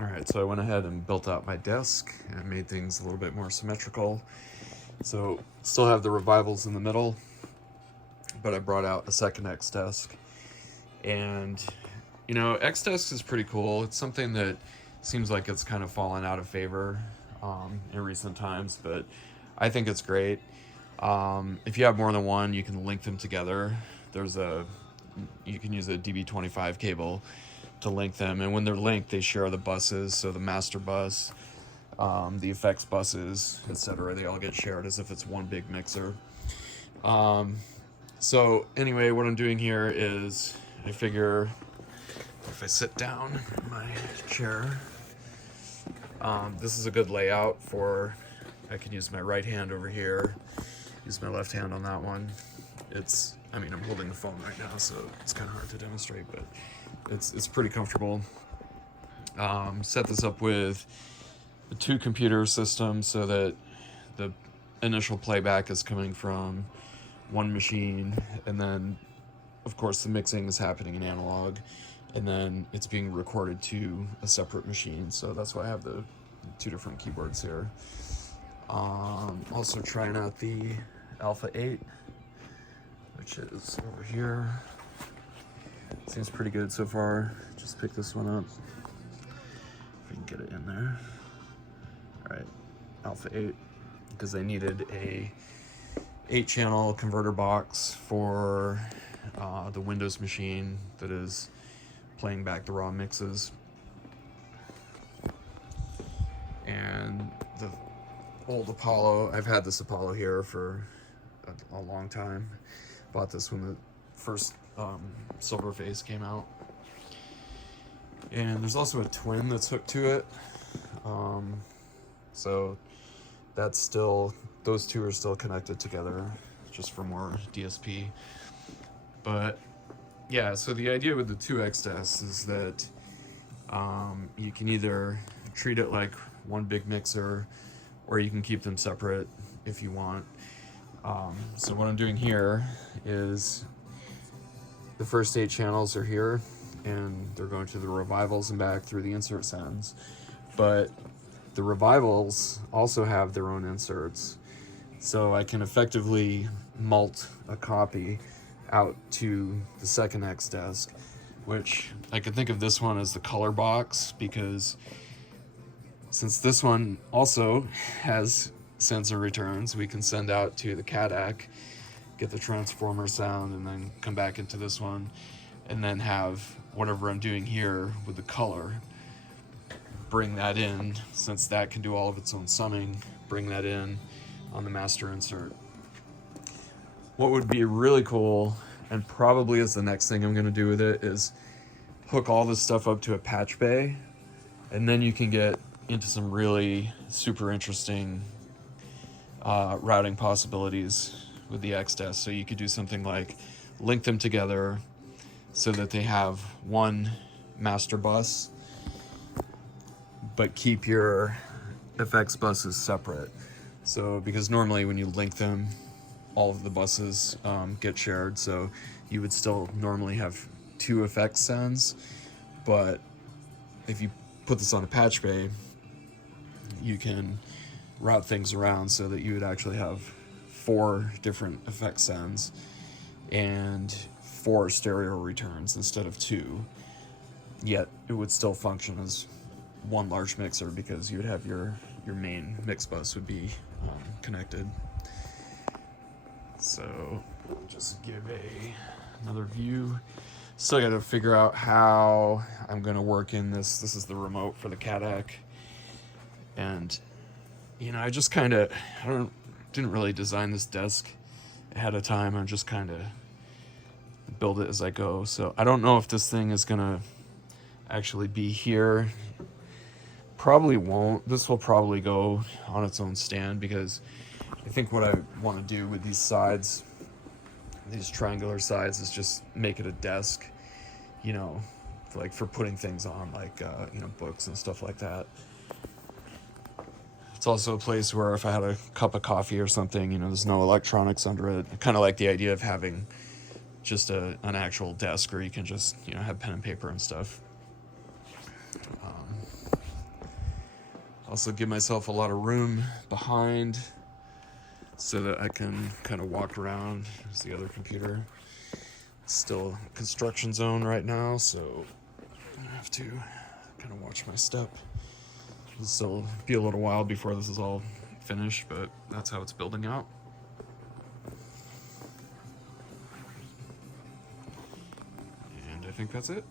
Alright, so I went ahead and built out my desk and made things a little bit more symmetrical. So still have the revivals in the middle, but I brought out a second X desk. And, you know, X desk is pretty cool. It's something that seems like it's kind of fallen out of favor in recent times, but I think it's great. If you have more than one, you can link them together. You can use a DB25 cable to link them, and when they're linked, they share the buses. So the master bus, the effects buses, etc. They all get shared as if it's one big mixer. So anyway, what I'm doing here is I figure if I sit down in my chair, this is a good layout for. I can use my right hand over here, use my left hand on that one. I'm holding the phone right now, so it's kind of hard to demonstrate, but it's pretty comfortable. Set this up with a 2-computer system so that the initial playback is coming from one machine, and then of course the mixing is happening in analog, and then it's being recorded to a separate machine. So that's why I have the 2 different keyboards here. Also trying out the Alpha 8, which is over here. Seems pretty good so far. Just pick this one up. If we can get it in there. Alright, Alpha 8, because I needed a 8-channel converter box for the Windows machine that is playing back the raw mixes. And the old Apollo, I've had this Apollo here for a long time. Bought this when the first silver phase came out. And there's also a twin that's hooked to it. So that's still, those two are still connected together just for more DSP. But yeah, so the idea with the 2X desks is that you can either treat it like one big mixer, or you can keep them separate if you want. So what I'm doing here is the first 8 channels are here, and they're going to the revivals and back through the insert sends. But the revivals also have their own inserts, so I can effectively mult a copy out to the second X desk, which I could think of this one as the color box, because since this one also has sensor returns, we can send out to the CADAC, get the transformer sound, and then come back into this one, and then have whatever I'm doing here with the color, bring that in, since that can do all of its own summing, bring that in on the master insert. What would be really cool, and probably is the next thing I'm going to do with it, is hook all this stuff up to a patch bay, and then you can get into some really super interesting routing possibilities with the XDesk. So you could do something like link them together so that they have one master bus, but keep your FX buses separate. So because normally when you link them, all of the buses get shared, so you would still normally have 2 FX sends, but if you put this on a patch bay, you can route things around so that you would actually have 4 different effect sends and 4 stereo returns instead of 2, yet it would still function as one large mixer, because you would have your main mix bus would be connected. So just give another view. Still got to figure out how I'm going to work in this. This is the remote for the CADAC. And, you know, I just kind of, didn't really design this desk ahead of time. I'm just kind of build it as I go. So I don't know if this thing is going to actually be here. Probably won't. This will probably go on its own stand, because I think what I want to do with these sides, these triangular sides, is just make it a desk, you know, like for putting things on, like, you know, books and stuff like that. It's also a place where if I had a cup of coffee or something, you know, there's no electronics under it. I kind of like the idea of having just an actual desk where you can just, you know, have pen and paper and stuff. Also give myself a lot of room behind so that I can kind of walk around. There's the other computer. Still construction zone right now, so I have to kind of watch my step. It'll still be a little while before this is all finished, but that's how it's building out. And I think that's it.